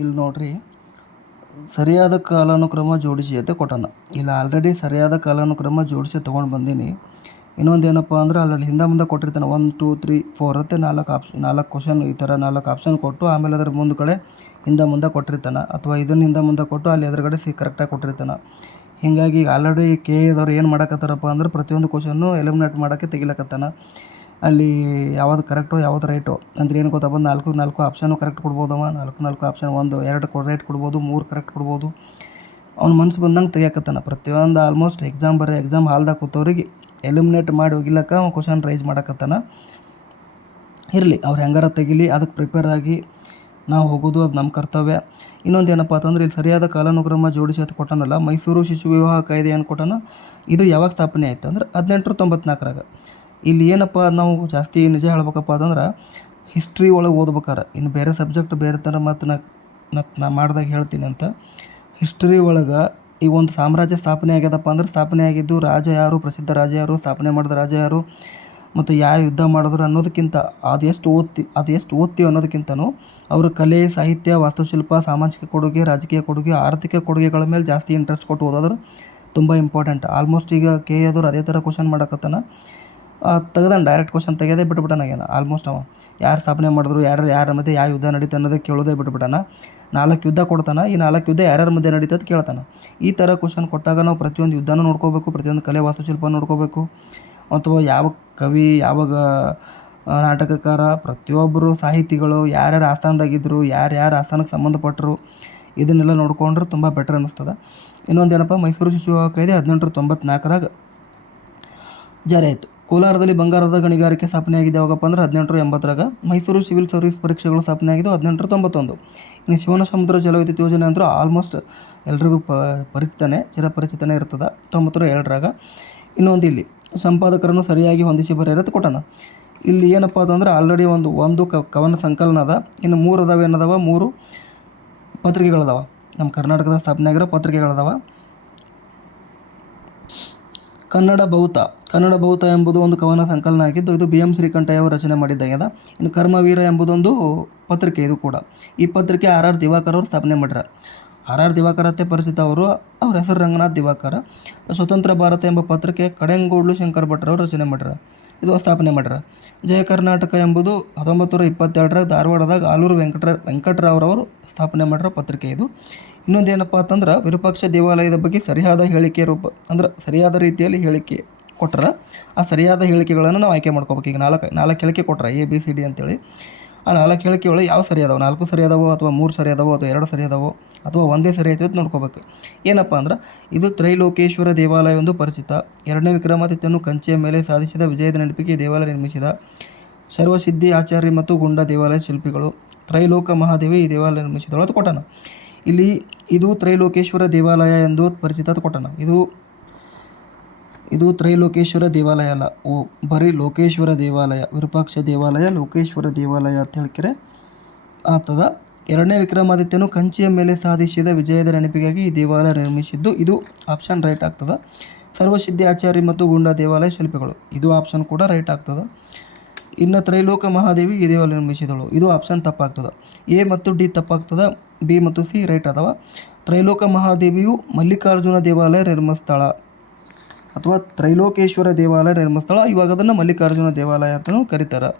ಇಲ್ಲಿ ನೋಡ್ರಿ, ಸರಿಯಾದ ಕಾಲಾನುಕ್ರಮ ಜೋಡಿಸಿ ಅಂತ ಕೊಟ್ಟಾನ. ಇಲ್ಲಿ ಆಲ್ರೆಡಿ ಸರಿಯಾದ ಕಾಲಾನುಕ್ರಮ ಜೋಡಿಸಿ ತೊಗೊಂಡು ಬಂದೀನಿ. ಇನ್ನೊಂದು ಏನಪ್ಪ ಅಂದ್ರೆ ಅಲ್ಲಿ ಹಿಂದೆ ಮುಂದೆ ಕೊಟ್ಟಿರ್ತಾನೆ 1 2 3 4 ಅಂತ 4 ಕ್ವಶನ್, ಈ ಥರ 4 ಆಪ್ಷನ್ ಕೊಟ್ಟು ಆಮೇಲೆ ಅದ್ರ ಮುಂದೆ ಕಡೆ ಹಿಂದೆ ಮುಂದೆ ಕೊಟ್ಟಿರ್ತಾನೆ, ಅಥವಾ ಇದನ್ನು ಹಿಂದೆ ಮುಂದೆ ಕೊಟ್ಟು ಅಲ್ಲಿ ಎದುರುಗಡೆ ಕರೆಕ್ಟಾಗಿ ಕೊಟ್ಟಿರ್ತಾನೆ. ಹೀಗಾಗಿ ಆಲ್ರೆಡಿ KA ಏನು ಮಾಡಕತ್ತಾರಪ್ಪ ಅಂದ್ರೆ ಪ್ರತಿಯೊಂದು ಕ್ವಶನ್ನು ಎಲಿಮಿನೇಟ್ ಮಾಡೋಕ್ಕೆ ತೆಗಿಲಕತ್ತಾನ. ಅಲ್ಲಿ ಯಾವುದು ಕರೆಕ್ಟು ಯಾವುದು ರೈಟು ಅಂದ್ರೆ ಏನು ಗೊತ್ತಾ, ಬಂದು 4 ಆಪ್ಷನ್ನು ಕರೆಕ್ಟ್ ಕೊಡ್ಬೋದವ. 4 ಆಪ್ಷನ್ 1 2 ರೈಟ್ ಕೊಡ್ಬೋದು, 3 ಕರೆಕ್ಟ್ ಕೊಡ್ಬೋದು. ಅವ್ನ ಮನ್ಸು ಬಂದಂಗೆ ತೆಗಿಯಕತ್ತಾನ. ಪ್ರತಿಯೊಂದು ಆಲ್ಮೋಸ್ಟ್ ಎಕ್ಸಾಮ್ ಹಾಲ್ದಾಗ ಕೂತವ್ರಿಗೆ ಎಲಿಮಿನೇಟ್ ಮಾಡಿ ಹೋಗಿಲಕ್ಕ ಅವ್ನು ಕ್ವಶನ್ ರೈಸ್ ಮಾಡಕತ್ತಾನ. ಇರಲಿ, ಅವ್ರು ಹೆಂಗಾರ ತೆಗಿಲಿ, ಅದಕ್ಕೆ ಪ್ರಿಪೇರ್ ಆಗಿ ನಾವು ಹೋಗೋದು ಅದು ನಮ್ಮ ಕರ್ತವ್ಯ. ಇನ್ನೊಂದು ಏನಪ್ಪ ಅಂತಂದ್ರೆ ಇಲ್ಲಿ ಸರಿಯಾದ ಕಾಲಾನುಕ್ರಮ ಜೋಡಿಸಿ ಅಂತ ಕೊಟ್ಟಾನಲ್ಲ, ಮೈಸೂರು ಶಿಶು ವಿವಾಹ ಕಾಯ್ದೆ ಏನು ಕೊಟ್ಟಾನ, ಇದು ಯಾವಾಗ ಸ್ಥಾಪನೆ ಆಯ್ತು ಅಂದ್ರೆ 1894ರಾಗ. ಇಲ್ಲಿ ಏನಪ್ಪ ನಾವು ಜಾಸ್ತಿ ನಿಜ ಹೇಳ್ಬೇಕಪ್ಪ ಅಂತಂದ್ರೆ ಹಿಸ್ಟ್ರಿ ಒಳಗೆ ಓದ್ಬೇಕಾರೆ, ಇನ್ನು ಬೇರೆ ಸಬ್ಜೆಕ್ಟ್ ಬೇರೆ ಥರ ಮತ್ತು ನಾ ಮಾಡ್ದಾಗ ಹೇಳ್ತೀನಿ ಅಂತ. ಹಿಸ್ಟ್ರಿ ಒಳಗೆ ಈ ಒಂದು ಸಾಮ್ರಾಜ್ಯ ಸ್ಥಾಪನೆ ಆಗ್ಯದಪ್ಪ ಅಂದ್ರೆ ಸ್ಥಾಪನೆ ಆಗಿದ್ದು ರಾಜ ಯಾರು, ಪ್ರಸಿದ್ಧ ರಾಜ ಯಾರು, ಸ್ಥಾಪನೆ ಮಾಡಿದ ರಾಜ ಯಾರು, ಮತ್ತು ಯಾರು ಯುದ್ಧ ಮಾಡಿದ್ರು ಅನ್ನೋದಕ್ಕಿಂತ ಅದು ಎಷ್ಟು ಓದ್ತೀವಿ ಅನ್ನೋದಕ್ಕಿಂತನೂ ಅವರು ಕಲೆ, ಸಾಹಿತ್ಯ, ವಾಸ್ತುಶಿಲ್ಪ, ಸಾಮಾಜಿಕ ಕೊಡುಗೆ, ರಾಜಕೀಯ ಕೊಡುಗೆ, ಆರ್ಥಿಕ ಕೊಡುಗೆಗಳ ಮೇಲೆ ಜಾಸ್ತಿ ಇಂಟ್ರೆಸ್ಟ್ ಕೊಟ್ಟು ಓದೋದ್ರು ತುಂಬ ಇಂಪಾರ್ಟೆಂಟ್. ಆಲ್ಮೋಸ್ಟ್ ಈಗ KA ಅದೇ ಥರ ಕ್ವಶನ್ ಮಾಡಕತ್ತಾನ. ತೆಗ್ದಾನ, ಡೈರೆಕ್ಟ್ ಕ್ವಶನ್ ತೆಗೆದೇ ಬಿಟ್ಬಿಟ್ಟಾನಾಗೇನ. ಆಲ್ಮೋಸ್ಟ್ ಅವ ಯಾರು ಸ್ಥಾಪನೆ ಮಾಡಿದ್ರು, ಯಾರ ಮಧ್ಯೆ ಯಾವ ಯುದ್ಧ ನಡೀತು ಅನ್ನೋದೇ ಕೇಳೋದೇ ಬಿಟ್ಬಿಟ್ಟಾನ. 4 ಯುದ್ಧ ಕೊಡ್ತಾನೆ, ಈ 4 ಯುದ್ಧ ಯಾರ್ಯಾರ ಮಧ್ಯೆ ನಡೀತದೆ ಕೇಳ್ತಾನೆ. ಈ ಥರ ಕ್ವಶನ್ ಕೊಟ್ಟಾಗ ನಾವು ಪ್ರತಿಯೊಂದು ಯುದ್ಧನೂ ನೋಡ್ಕೋಬೇಕು, ಪ್ರತಿಯೊಂದು ಕಲೆ ವಾಸ್ತುಶಿಲ್ಪ ನೋಡ್ಕೋಬೇಕು, ಅಥವಾ ಯಾವ ಕವಿ, ಯಾವಾಗ ನಾಟಕಕಾರ, ಪ್ರತಿಯೊಬ್ಬರು ಸಾಹಿತಿಗಳು ಯಾರ್ಯಾರು ಆಸ್ಥಾನದಾಗಿದ್ದರು, ಯಾರ್ಯಾರು ಆಸ್ಥಾನಕ್ಕೆ ಸಂಬಂಧಪಟ್ಟರು, ಇದನ್ನೆಲ್ಲ ನೋಡ್ಕೊಂಡ್ರೆ ತುಂಬ ಬೆಟರ್ ಅನ್ನಿಸ್ತದೆ. ಇನ್ನೊಂದು ಏನಪ್ಪ, ಮೈಸೂರು ಶಿಶು ವಿವಾಹ ಕಾಯ್ದೆ 1894ರಾಗ ಜಾರಿ ಆಯಿತು. ಕೋಲಾರದಲ್ಲಿ ಬಂಗಾರದ ಗಣಿಗಾರಿಕೆ ಸ್ಥಾಪನೆ ಆಗಿದೆ ಯಾವಾಗಪ್ಪ ಅಂದ್ರೆ 1880ರಾಗ. ಮೈಸೂರು ಸಿವಿಲ್ ಸರ್ವಿಸ್ ಪರೀಕ್ಷೆಗಳು ಸ್ಥಾಪನೆ ಆಗಿದ್ದು 1891. ಇನ್ನು ಶಿವನಸಮುದ್ರ ಜಲವಿದ್ಯುತ್ ಯೋಜನೆ ಅಂದ್ರೆ ಆಲ್ಮೋಸ್ಟ್ ಎಲ್ರಿಗೂ ಚಿರಪರಿಚಿತನೇ ಇರ್ತದೆ, 1902ರಾಗ. ಇನ್ನೊಂದು ಇಲ್ಲಿ ಸಂಪಾದಕರನ್ನು ಸರಿಯಾಗಿ ಹೊಂದಿಸಿ ಬರೆಯಿರತ್ತೆ ಕೊಟ್ಟಾನ. ಇಲ್ಲಿ ಏನಪ್ಪ ಅಂತಂದ್ರೆ ಆಲ್ರೆಡಿ ಒಂದು ಕವನ ಸಂಕಲನ ಅದ, ಇನ್ನು 3 ಅದಾವ. 3 ಪತ್ರಿಕೆಗಳದಾವ, ನಮ್ಮ ಕರ್ನಾಟಕದ ಸ್ಥಾಪನೆ ಆಗಿರೋ ಪತ್ರಿಕೆಗಳದಾವ. ಕನ್ನಡ ಭೌತ ಎಂಬುದು ಒಂದು ಕವನ ಸಂಕಲನ ಆಗಿದ್ದು ಇದು BM ಶ್ರೀಕಂಠಯ್ಯ ರಚನೆ ಮಾಡಿದ್ದಾಗ್ಯದ. ಇನ್ನು ಕರ್ಮವೀರ ಎಂಬುದೊಂದು ಪತ್ರಿಕೆ, ಇದು ಕೂಡ ಈ ಪತ್ರಿಕೆ RR ದಿವಾಕರ್ ಅವರು ಸ್ಥಾಪನೆ ಮಾಡ್ಯಾರ. RR ದಿವಾಕರ್ ಅತ್ತೆ ಪರಿಚಿತ ಅವ್ರ ಹೆಸರು ರಂಗನಾಥ್ ದಿವಾಕರ. ಸ್ವತಂತ್ರ ಭಾರತ ಎಂಬ ಪತ್ರಿಕೆ ಕಡೆಂಗೋಡ್ಲು ಶಂಕರ್ ಭಟ್ರು ಅವರು ರಚನೆ ಮಾಡ್ಯಾರ, ಇದು ಸ್ಥಾಪನೆ ಮಾಡ್ಯಾರ. ಜಯ ಕರ್ನಾಟಕ ಎಂಬುದು 1922ರಾಗ ಧಾರವಾಡದಾಗ ಆಲೂರು ವೆಂಕಟರಾವ್ರವರು ಸ್ಥಾಪನೆ ಮಾಡಿರೋ ಪತ್ರಿಕೆ ಇದು. ಇನ್ನೊಂದು ಏನಪ್ಪ ಅಂತಂದ್ರೆ ವಿರೂಪಾಕ್ಷ ದೇವಾಲಯದ ಬಗ್ಗೆ ಸರಿಯಾದ ಹೇಳಿಕೆ ಅಂದ್ರೆ ಸರಿಯಾದ ರೀತಿಯಲ್ಲಿ ಹೇಳಿಕೆ ಕೊಟ್ಟರೆ ಆ ಸರಿಯಾದ ಹೇಳಿಕೆಗಳನ್ನು ನಾವು ಆಯ್ಕೆ ಮಾಡ್ಕೋಬೇಕು. ಈಗ 4 ಹೇಳಿಕೆ ಕೊಟ್ಟರೆ ABCD ಅಂತೇಳಿ, ಆ 4 ಹೇಳಿಕೆಗಳು ಯಾವ ಸರಿ ಅದಾವೆ, 4 ಸರಿ ಅದಾವೋ, ಅಥವಾ 3 ಸರಿ ಅದಾವೋ, ಅಥವಾ 2 ಸರಿ ಅದಾವೋ, ಅಥವಾ ಒಂದೇ ಸರಿ ಆಯ್ತು ಅಂತ ನೋಡ್ಕೋಬೇಕು. ಏನಪ್ಪ ಅಂದ್ರೆ ಇದು ತ್ರೈಲೋಕೇಶ್ವರ ದೇವಾಲಯವೆಂದು ಪರಿಚಿತ. 2ನೇ ವಿಕ್ರಮಾದಿತ್ಯನು ಕಂಚಿಯ ಮೇಲೆ ಸಾಧಿಸಿದ ವಿಜಯದ ನೆನಪಿಗೆ ಈ ದೇವಾಲಯ ನಿರ್ಮಿಸಿದ. ಸರ್ವಸಿದ್ಧಿ ಆಚಾರ್ಯ ಮತ್ತು ಗುಂಡ ದೇವಾಲಯ ಶಿಲ್ಪಿಗಳು. ತ್ರೈಲೋಕ ಮಹಾದೇವಿ ಈ ದೇವಾಲಯ ನಿರ್ಮಿಸಿದಳು ಅಂತ ಕೊಟ್ಟಾನ. ಇಲ್ಲಿ ಇದು ತ್ರೈಲೋಕೇಶ್ವರ ದೇವಾಲಯ ಎಂದು ಪರಿಚಿತ ಅಂತ ಕೊಟ್ಟಾನ. ಇದು ತ್ರೈಲೋಕೇಶ್ವರ ದೇವಾಲಯ ಅಲ್ಲ, ಬರೀ ಲೋಕೇಶ್ವರ ದೇವಾಲಯ, ವಿರೂಪಾಕ್ಷ ದೇವಾಲಯ, ಲೋಕೇಶ್ವರ ದೇವಾಲಯ ಅಂತ ಹೇಳ್ಕಿರೆ ಆಗ್ತದ. 2ನೇ ವಿಕ್ರಮಾದಿತ್ಯನು ಕಂಚಿಯ ಮೇಲೆ ಸಾಧಿಸಿದ ವಿಜಯದ ನೆನಪಿಗಾಗಿ ಈ ದೇವಾಲಯ ನಿರ್ಮಿಸಿದ್ದು, ಇದು ಆಪ್ಷನ್ ರೈಟ್ ಆಗ್ತದೆ. ಸರ್ವಸಿದ್ಧಿ ಆಚಾರ್ಯ ಮತ್ತು ಗುಂಡ ದೇವಾಲಯ ಶಿಲ್ಪಿಗಳು, ಇದು ಆಪ್ಷನ್ ಕೂಡ ರೈಟ್ ಆಗ್ತದೆ. ಇನ್ನು ತ್ರೈಲೋಕ ಮಹಾದೇವಿ ಈ ದೇವಾಲಯ ನಿರ್ಮಿಸಿದಳು, ಇದು ಆಪ್ಷನ್ ತಪ್ಪಾಗ್ತದೆ. A ಮತ್ತು D ತಪ್ಪಾಗ್ತದೆ, B ಮತ್ತು C ರೈಟ್ ಅದಾವ. ತ್ರೈಲೋಕ ಮಹಾದೇವಿಯು ಮಲ್ಲಿಕಾರ್ಜುನ ದೇವಾಲಯ ನಿರ್ಮಿಸ್ತಾಳ, ಅಥವಾ ತ್ರೈಲೋಕೇಶ್ವರ ದೇವಾಲಯ ನಿರ್ಮಿಸ್ತಾಳ. ಇವಾಗ ಅದನ್ನು ಮಲ್ಲಿಕಾರ್ಜುನ ದೇವಾಲಯ ಅಂತಲೂ ಕರೀತಾರೆ.